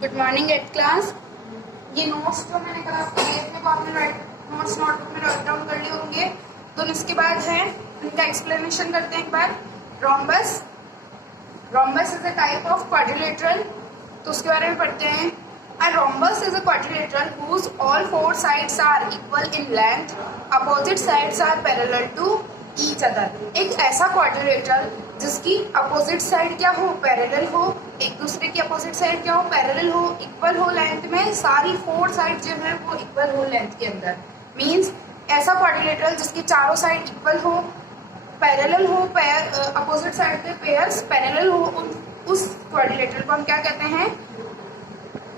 Good morning at class. ये notes जो मैंने कल आपको दिए थे वो आपने नोट्स नोटबुक में राइट डाउन कर लिए होंगे। तो इसके बाद है इनका एक्सप्लेनेशन करते हैं एक बार। Rhombus rhombus is a type of quadrilateral, तो उसके बारे में पढ़ते हैं। A rhombus is a quadrilateral whose all four sides are equal in length, opposite sides are parallel to each other. एक ऐसा क्वाड्रिलेटरल जिसकी अपोजिट साइड क्या हो, पैरेलल हो, एक दूसरे की अपोजिट साइड क्या हो, पैरेलल हो, इक्वल हो लेंथ में, सारी फोर साइड जो है वो इक्वल हो लेंथ के अंदर। मींस ऐसा क्वाड्रिलेटरल जिसकी चारों साइड इक्वल हो, पैरेलल हो, अपोजिट साइड के पेयर्स पैरेलल हो, उस क्वाड्रिलेटरल को हम क्या कहते हैं,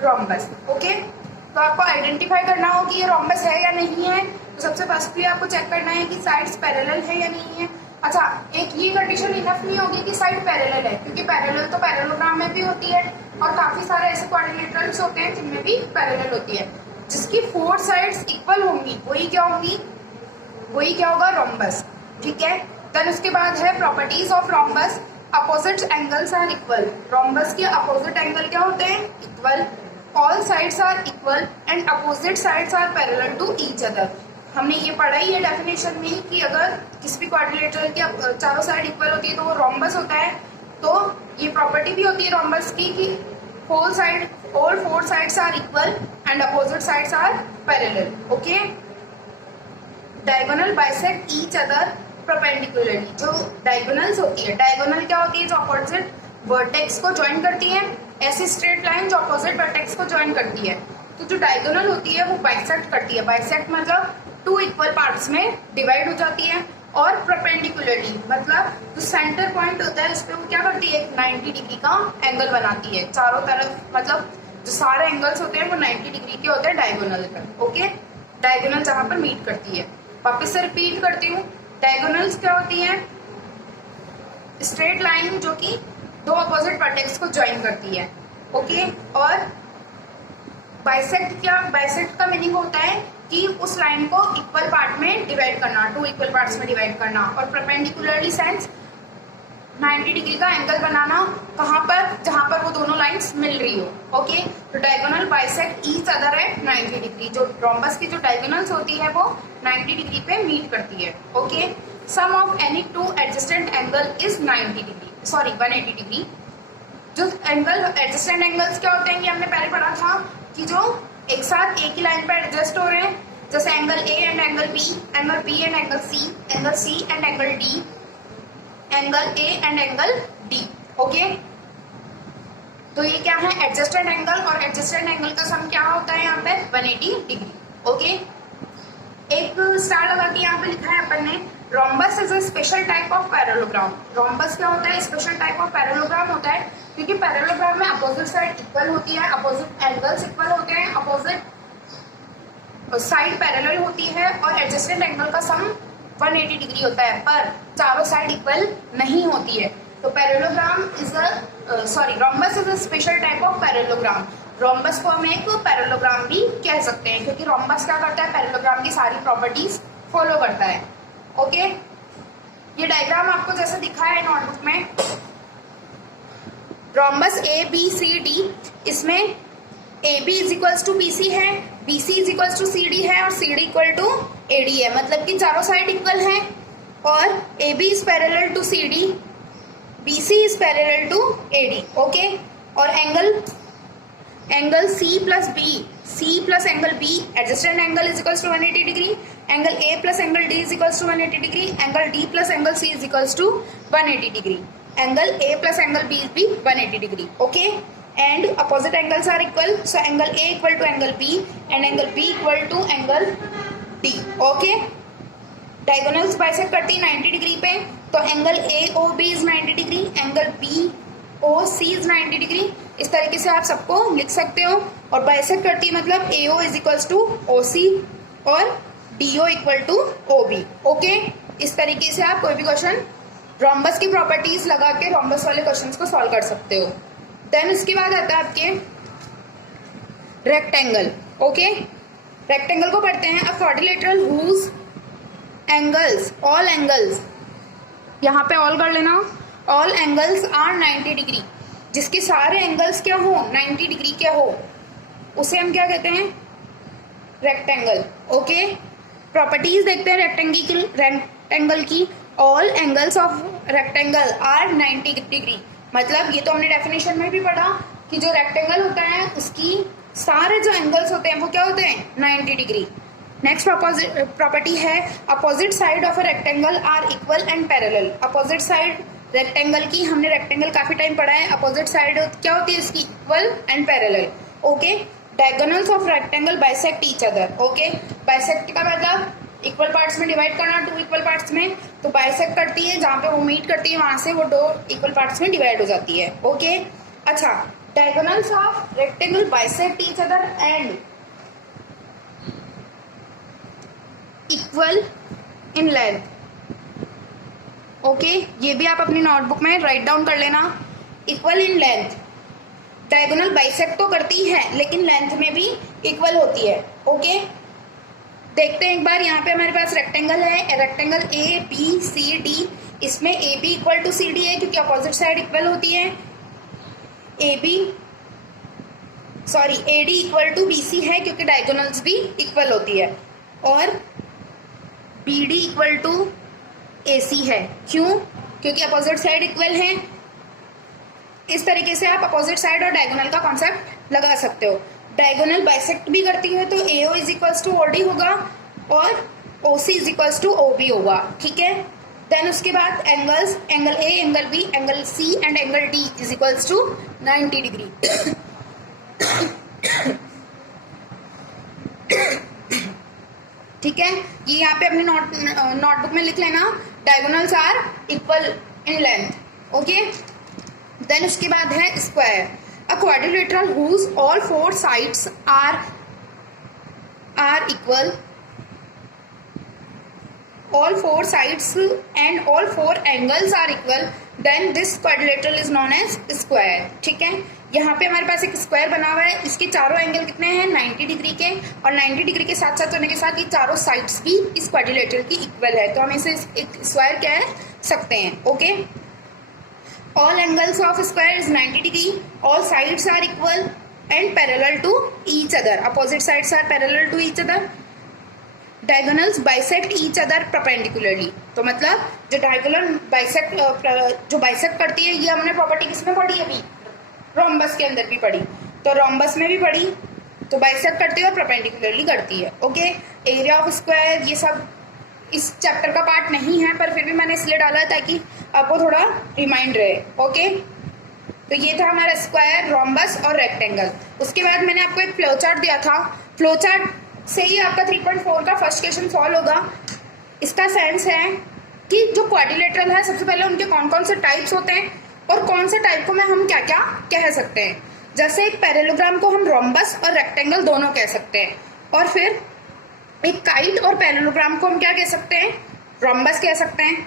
रोम्बस। ओके, तो आपको आइडेंटिफाई करना हो कि ये रोम्बस है या नहीं है। तो सबसे फर्स्टली आपको चेक करना है कि साइड्स पैरेलल है या नहीं है। अच्छा, एक ये कंडीशन इनफ नहीं होगी कि साइड पैरेलल है, क्योंकि पैरेलल तो पैरेललोग्राम में भी होती है और काफी सारे ऐसे क्वाड्रिलेटरल्स होते हैं जिनमें भी पैरेलल होती है। जिसकी फोर साइड्स इक्वल होंगी वही क्या होंगी, वही क्या होगा, रोम्बस। ठीक है। देन उसके बाद है properties of rhombus. Opposite angles are equal. Rhombus के अपोजिट एंगल क्या होते हैं, equal. All sides are equal and opposite sides are parallel to each other. हमने ये पढ़ा ही है डेफिनेशन में कि अगर किसी भी क्वाड्रिलेटरल की चारों साइड इक्वल होती है तो वो रोम्बस होता है। तो ये प्रॉपर्टी भी होती है रोम्बस की कि all four sides are equal and opposite sides are parallel. Okay. Diagonal bisect each other perpendicularly. जो डायगोनल्स होती है, डायगोनल क्या होती है, जो अपोजिट वर्टेक्स को ज्वाइन करती है। ऐसी स्ट्रेट लाइन जो अपोजिट वर्टेक्स को ज्वाइन करती है। तो जो डायगोनल होती है वो बाइसेक्ट करती है। बाइसेक्ट मतलब टू इक्वल पार्ट्स में डिवाइड हो जाती है। और परपेंडिकुलरली मतलब जो सेंटर पॉइंट होता है उस पर वो क्या करती है, 90 डिग्री का एंगल बनाती है चारों तरफ। मतलब जो सारे एंगल्स होते हैं वो 90 डिग्री के होते हैं डायगोनल पर। ओके, डायगोनल जहां पर मीट करती है। वापस से रिपीट करती हूँ, डायगोनल्स क्या होती है, स्ट्रेट लाइन जो कि दो अपोजिट वर्टेक्स को ज्वाइन करती है। ओके। और बाइसेक्ट क्या, बाइसेक्ट का मीनिंग होता है कि उस लाइन को इक्वल पार्ट में डिवाइड करना, टू इक्वल पार्ट्स में डिवाइड करना। और परपेंडिकुलरली सेंस 90 डिग्री का एंगल बनाना, कहां पर, जहां पर वो दोनों लाइंस मिल रही हो। ओके। तो diagonal bisect each other at 90 degree. जो रोम्बस की जो डायगोनल्स होती है वो 90 डिग्री पे मीट करती है। Okay. Sum of any two adjacent angle is 90 degree, sorry 180 degree. जो एंगल एडजस्टेंट एंगल्स क्या होते हैं, ये हमने पहले पढ़ा था कि जो एक साथ एक ही लाइन पर एडजस्ट हो रहे हैं, जैसे angle A and angle B and angle C and angle D, angle A and angle D. Okay. तो ये क्या है, एडजस्टेंट एंगल। और एडजस्टेंट एंगल का सम क्या होता है यहाँ पे, 180 डिग्री। ओके। एक स्टार लगा के यहाँ पे लिखा है अपन ने, rhombus is a special type of parallelogram. Rhombus क्या होता है, स्पेशल टाइप ऑफ पैरेललोग्राम होता है, क्योंकि पैरेललोग्राम में अपोजिट साइड इक्वल होती है, अपोजिट एंगल्स इक्वल होते हैं, अपोजिट साइड पैरेलल होती है और एडजस्टेंट एंगल का सम 180 डिग्री होता है, पर चारों साइड इक्वल नहीं होती है। तो parallelogram is rhombus is a special type of parallelogram. Rhombus को हम एक पैरेललोग्राम भी कह सकते हैं, क्योंकि रोम्बस क्या करता है, पैरेललोग्राम की सारी प्रॉपर्टीज फॉलो करता है। ओके। ये डायग्राम आपको जैसे दिखा है नोटबुक में, rhombus A B C D, इसमें A B is equals to B C है, B C is equals to C D है और C D equal to A D है। मतलब कि चारों साइड इक्वल है। और A B is parallel to C D, B C is parallel to A D. Okay. और angle C plus angle B, adjacent angle is equals to 180 degree. Angle A plus angle D is equals to 180 degree. Angle D plus angle C is equals to 180 degree. Angle A plus angle B is भी 180 degree. Okay. And opposite angles are equal, so angle A equal to angle B and angle B equal to angle D. Okay. Diagonals bisect करती है 90 degree पे, तो angle A O B is 90 degree, angle B O C is 90 degree. इस तरीके से आप सबको लिख सकते हो। और बाइसेक्ट करती मतलब A O is equals to O C और D O equal to O B. Okay. इस तरीके से आप कोई भी क्वेश्चन रोम्बस की प्रॉपर्टीज लगा के रोम्बस वाले क्वेश्चंस को सॉल्व कर सकते हो। देन उसके बाद आता है आपके रेक्टेंगल। ओके। रेक्टेंगल को पढ़ते हैं। A quadrilateral whose angles, all angles, यहाँ पे ऑल कर लेना, ऑल एंगल्स आर 90 डिग्री, जिसके सारे एंगल्स क्या हो, 90 डिग्री के हो, उसे हम क्या कहते हैं, रेक्टेंगल। ओके, प्रॉपर्टीज देखते हैं रेक्टेंगल की। All angles of rectangle are 90 degree. मतलब ये तो हमने डेफिनेशन में भी पढ़ा कि जो रेक्टेंगल होता है उसकी सारे जो एंगल्स होते हैं वो क्या होते हैं, 90 डिग्री। नेक्स्ट प्रॉपर्टी है opposite side of a rectangle are equal and parallel. Opposite side rectangle की, हमने रेक्टेंगल काफी टाइम पढ़ा है, अपोजिट साइड क्या होती है इसकी, equal and parallel. Okay, diagonals of rectangle bisect each other. Okay, bisect का मतलब इक्वल पार्ट्स में डिवाइड करना, 2 इक्वल पार्ट्स में, तो बाइसेक्ट करती है, जहां पे वो मीट करती है वहां से वो 2 इक्वल पार्ट्स में डिवाइड हो जाती है। ओके, अच्छा, diagonals of rectangle bisect each other and equal in length. Okay, ये भी आप अपनी नोटबुक में राइट डाउन कर लेना। Equal in length, diagonal bisect तो करती है लेकिन लेंथ में भी इक्वल होती है। ओके, देखते हैं एक बार, यहाँ पे हमारे पास रेक्टेंगल है, rectangle A B C D. इसमें A B equal to C D है क्योंकि अपोजिट साइड इक्वल होती है। A D equal to B C है क्योंकि डायगोनल्स भी इक्वल होती है। और B D equal to A C है, क्यों, क्योंकि अपोजिट साइड इक्वल है। इस तरीके से आप अपोजिट साइड और डायगोनल का कॉन्सेप्ट लगा सकते हो। डायगोनल बाइसेक्ट भी करती है तो AO is equals to OD होगा और OC is equals to OB होगा। ठीक है, देन उसके बाद angles, angle A, angle B, angle C and angle D is equals to 90 degree. ठीक है, ये यहाँ पे अपनी नोटबुक में लिख लेना, diagonals are equal in length. Okay, then उसके बाद है square. A quadrilateral whose all 4 sides are equal, all 4 sides and all 4 angles are equal, then this quadrilateral is known as square। ठीक है, यहाँ पे हमारे पास एक स्क्वायर बना हुआ है, इसके चारों एंगल कितने हैं, 90 डिग्री के, और 90 डिग्री के साथ साथ होने के साथ ये चारों साइड्स भी इस क्वाड्रिलेटरल की इक्वल है, तो हम इसे एक स्क्वायर कह सकते हैं। Okay, all angles of square is 90 degree, all sides are equal and parallel to each other, opposite sides are parallel to each other, diagonals bisect each other perpendicularly। तो मतलब जो डायगोनल बाइसेक्ट करती है, ये हमने प्रॉपर्टी किसमें पढ़ी अभी, रोम्बस के अंदर भी पढ़ी, तो रोम्बस में भी पढ़ी, तो बाइसेक्ट करती है और परपेंडिकुलरली करती है। ओके, एरिया ऑफ स्क्वायर ये सब इस चैप्टर का पार्ट नहीं है, पर फिर भी मैंने इसलिए डाला है ताकि आपको थोड़ा रिमाइंड रहे। ओके, तो ये था हमारा स्क्वायर, रोम्बस और रेक्टेंगल। उसके बाद मैंने आपको एक फ्लो चार्ट दिया था, फ्लो चार्ट से ही आपका 3.4 का फर्स्ट क्वेश्चन सॉल्व होगा। इसका सेंस है कि जो क्वाड्रिलेटरल है, सबसे पहले उनके कौन कौन से टाइप्स होते हैं और कौन से टाइप को में हम क्या क्या कह सकते हैं। जैसे एक पैरेललोग्राम को हम रोम्बस और रेक्टेंगल दोनों कह सकते हैं, और फिर एक काइट और पैरेललोग्राम को हम क्या कह सकते हैं, रोम्बस कह सकते हैं।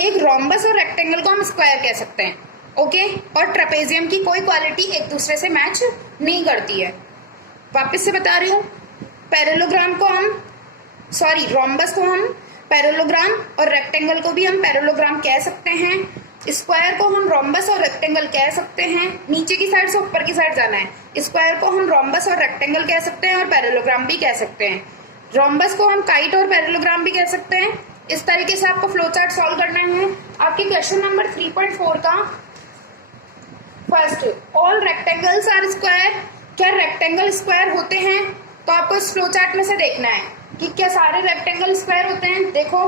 एक रोम्बस और रेक्टेंगल को हम स्क्वायर कह सकते हैं। ओके, और ट्रेपेजियम की कोई क्वालिटी एक दूसरे से मैच नहीं करती है। वापस से बता रही हूँ, पैरेललोग्राम को हम रोम्बस को हम पैरेललोग्राम और रेक्टेंगल को भी हम पैरेललोग्राम कह सकते हैं। स्क्वायर को हम रोम्बस और रेक्टेंगल कह सकते हैं, नीचे की साइड से ऊपर की साइड जाना है। स्क्वायर को हम रोम्बस और रेक्टेंगल कह सकते हैं और पैरेललोग्राम भी कह सकते हैं। रोम्बस को हम काइट और पैरेललोग्राम भी कह सकते हैं। इस तरीके से आपको फ्लो चार्ट सॉल्व करना है। आपके क्वेश्चन नंबर 3.4 का first, all rectangles are square, क्या रेक्टेंगल स्क्वायर होते हैं? तो आपको इस फ्लो चार्ट में से देखना है कि क्या सारे रेक्टेंगल स्क्वायर होते हैं। देखो,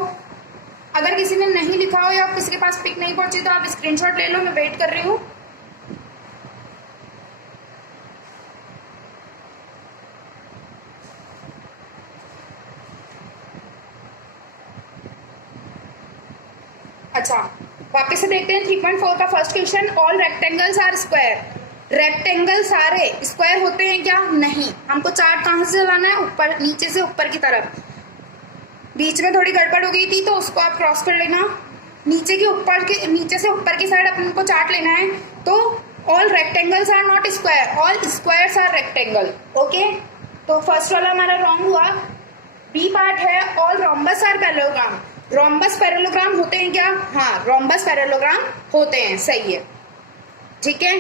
अगर किसी ने नहीं लिखा हो या किसी के पास पिक नहीं पहुंची तो आप स्क्रीनशॉट ले लो, मैं वेट कर रही हूँ। अच्छा, वापस से देखते हैं 3.4 का first question, all rectangles are square. Rectangle सारे स्क्वायर होते हैं क्या? नहीं। हमको चार्ट कहाँ से चलाना है? ऊपर, नीचे से ऊपर की तरफ। बीच में थोड़ी गड़बड़ हो गई थी तो उसको आप क्रॉस कर लेना। नीचे से ऊपर की साइड अपन को चार्ट लेना है। तो all rectangles are not square, all squares are rectangle. Okay, तो फर्स्ट वाला हमारा रॉन्ग हुआ। बी पार्ट है all rhombus are parallelogram. Rhombus parallelogram होते हैं क्या? हाँ, रोम्बस पैरेललोग्राम होते हैं, सही है। ठीक है,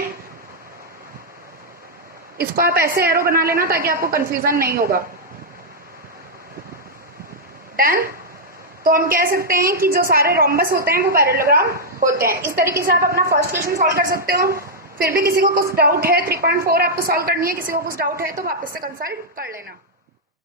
इसको आप ऐसे एरो बना लेना ताकि आपको कंफ्यूजन नहीं होगा। डन। तो हम कह सकते हैं कि जो सारे रोम्बस होते हैं वो पैरेललोग्राम होते हैं। इस तरीके से आप अपना फर्स्ट क्वेश्चन सॉल्व कर सकते हो। फिर भी किसी को कुछ डाउट है, 3.4 आपको सॉल्व करनी है, किसी को कुछ डाउट है तो वापस से कंसल्ट कर लेना।